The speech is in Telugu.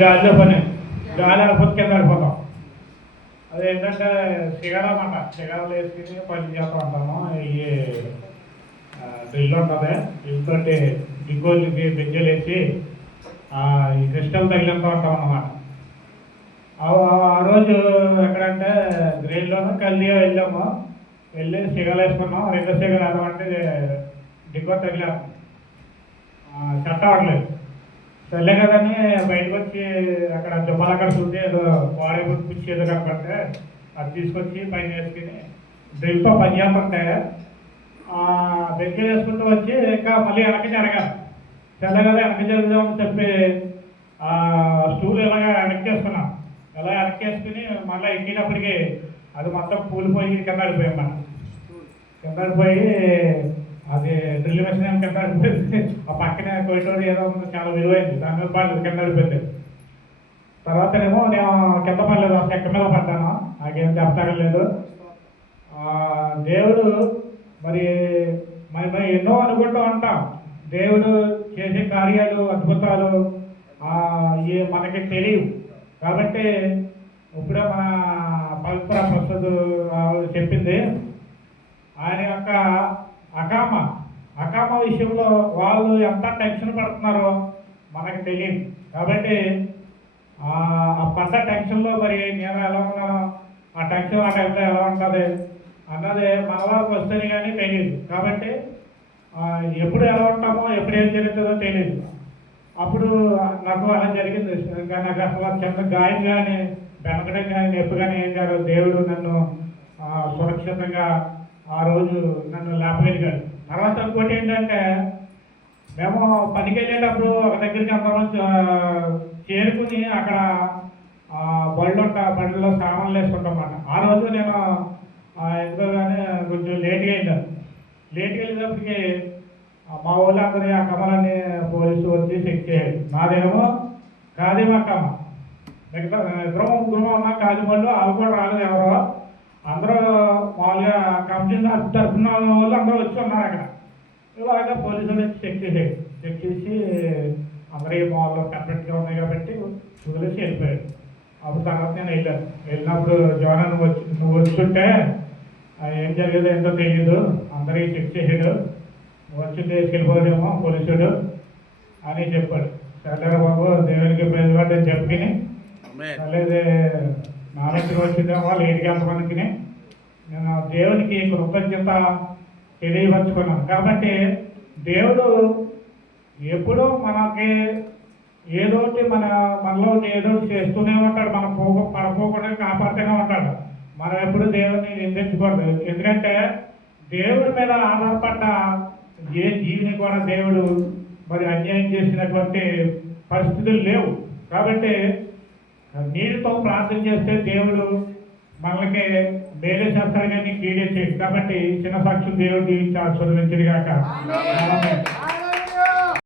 గాలిలో పని గాలి ఆడిపోతే కింద ఆడిపోతాం. అదేంటంటే సిగారాలు అంట, సిగారాలు వేసుకుని పని చేస్తూ ఉంటాము. ఈ డ్రిల్ ఉంటుంది, ఇంకోటి దిగ్గోళ్ళకి బెజ్జలు వేసి ఈ క్రిస్టల్ తగిలిస్తూ ఉంటాం అన్నమాట. ఆ రోజు ఎక్కడంటే గ్రైన్లోనూ కల్దీగా వెళ్ళాము. వెళ్ళి సిగలు వేసుకున్నాం. రెండో సిగలు అదమంటే దిగ్గో తగిలాము, చెట్ట అవ్వట్లేదు. సర్లే కదని బయటకు వచ్చి అక్కడ జుబ్బాలు అక్కడ చూసి ఏదో బాడీ పుచ్చి ఏదో కనపడితే అది తీసుకొచ్చి పైన వేసుకుని డ్రిల్తో పని చేస్తుంటే బెంకి వేసుకుంటూ వచ్చి ఇంకా మళ్ళీ వెనక్కి జరగాలి. తెల్ల కదా వెనక్కి జరుగుదామని చెప్పి స్టూల్ ఇలాగ వెనక్కి వేసుకున్నాం. ఇలా వెనక్కి వేసుకుని మళ్ళీ ఎక్కినప్పటికీ అది మొత్తం కూలిపోయి కింద పడిపోయాం. మనం కింద పడిపోయి అది డ్రిల్ మెషిన్ కింద పడిపోయింది. ఆ పక్కనే కొయిటోడు ఏదో చాలా విలువైంది, దాని మీద పడలేదు, కింద పడిపోయింది. తర్వాతనేమో నేను కింద పడలేదు, చెక్క మీద పడ్డాను, నాకేం చెప్పలేదు. దేవుడు మరి మరి ఎన్నో అనుకుంటూ ఉంటాం. దేవుడు చేసే కార్యాలు అద్భుతాలు మనకి తెలియవు. కాబట్టి ఇప్పుడే మన పల్పుర ప్రసాద్ చెప్పింది, ఆయన యొక్క అకామ విషయంలో వాళ్ళు ఎంత టెన్షన్ పడుతున్నారో మనకు తెలియదు. కాబట్టి ఆ పడ్డ టెన్షన్లో మరి నేను ఎలా ఉన్నానో ఆ టెన్షన్ ఆ టైంలో ఎలా ఉంటుంది అన్నది మన వాళ్ళకి వస్తుంది కానీ తెలియదు. కాబట్టి ఎప్పుడు ఎలా ఉంటామో ఎప్పుడు ఏం జరుగుతుందో తెలియదు. అప్పుడు నాకు అలా జరిగింది. నాకు అసలు చిన్న గాయం కానీ బెనకడం కానీ నొప్పి కానీ ఏం కాదు. దేవుడు నన్ను సురక్షితంగా ఆ రోజు నన్ను లేపగలిగాడు. తర్వాత ఇంకోటి ఏంటంటే, మేము పనికి వెళ్ళేటప్పుడు ఒక దగ్గరికి అందరం చేరుకుని అక్కడ బళ్ళలో సామాన్లు వేసుకుంటాం అన్నమాట. ఆ రోజు నేను ఎందుకో కానీ కొంచెం లేట్గా వెళ్ళాను. లేట్గా వెళ్ళేటప్పటికి మా ఊళ్ళో అందరి ఆ కమలని పోలీసు వచ్చి చెక్ చేయాలి. నాదేమో కాదేమో అక్కమ్మ, మిగతా ఇద్దరం ముగ్గురు ఉన్నా కాదు వాళ్ళు, వాళ్ళు కూడా రాలేదు ఎవరో. అందరూ మామూలుగా కంపెనీ తరఫున వాళ్ళు అందరూ వచ్చి ఉన్నారు అక్కడ. ఇలాగా పోలీసులు వచ్చి చెక్ చేసి అందరూ మామూలుగా కంప్లీట్గా ఉన్నాయి కాబట్టి వదిలేసి వెళ్ళిపోయాడు. అప్పుడు తర్వాత నేను వెళ్ళినప్పుడు జోన నువ్వు వచ్చుంటే ఏం జరిగేదో ఏంటో తెలియదు, అందరికీ చెక్ చేసాడు, వచ్చి తీసుకెళ్ళిపోదేమో పోలీసుడు అని చెప్పాడు. సరే బాబు దేవునికి ప్రెసిడెంట్ అని చెప్పుకుని అలాగే నాలుగు వచ్చిందేమో లేట్గా అనుకుని నేను దేవునికి కృతజ్ఞత తెలియపరుచుకున్నాను. కాబట్టి దేవుడు ఎప్పుడూ మనకి ఏదోటి మనలో ఏదో చేస్తూనే ఉంటాడు. మనం పడిపోకుండా కాపాడుతూనే ఉంటాడు. మనం ఎప్పుడు దేవుడిని నిందించకూడదు. ఎందుకంటే దేవుడి మీద ఆధారపడ్డ ఏ జీవిని కూడా దేవుడు మరి అన్యాయం చేసినటువంటి పరిస్థితులు లేవు. కాబట్టి నీటితో ప్రార్థన చేస్తే దేవుడు మనకి మేలే చేస్తాడు కానీ కీడే చేయడు. కాబట్టి చిన్న సాక్షులు దేవుడు దీవించి ఆశీర్వదించడు గాక.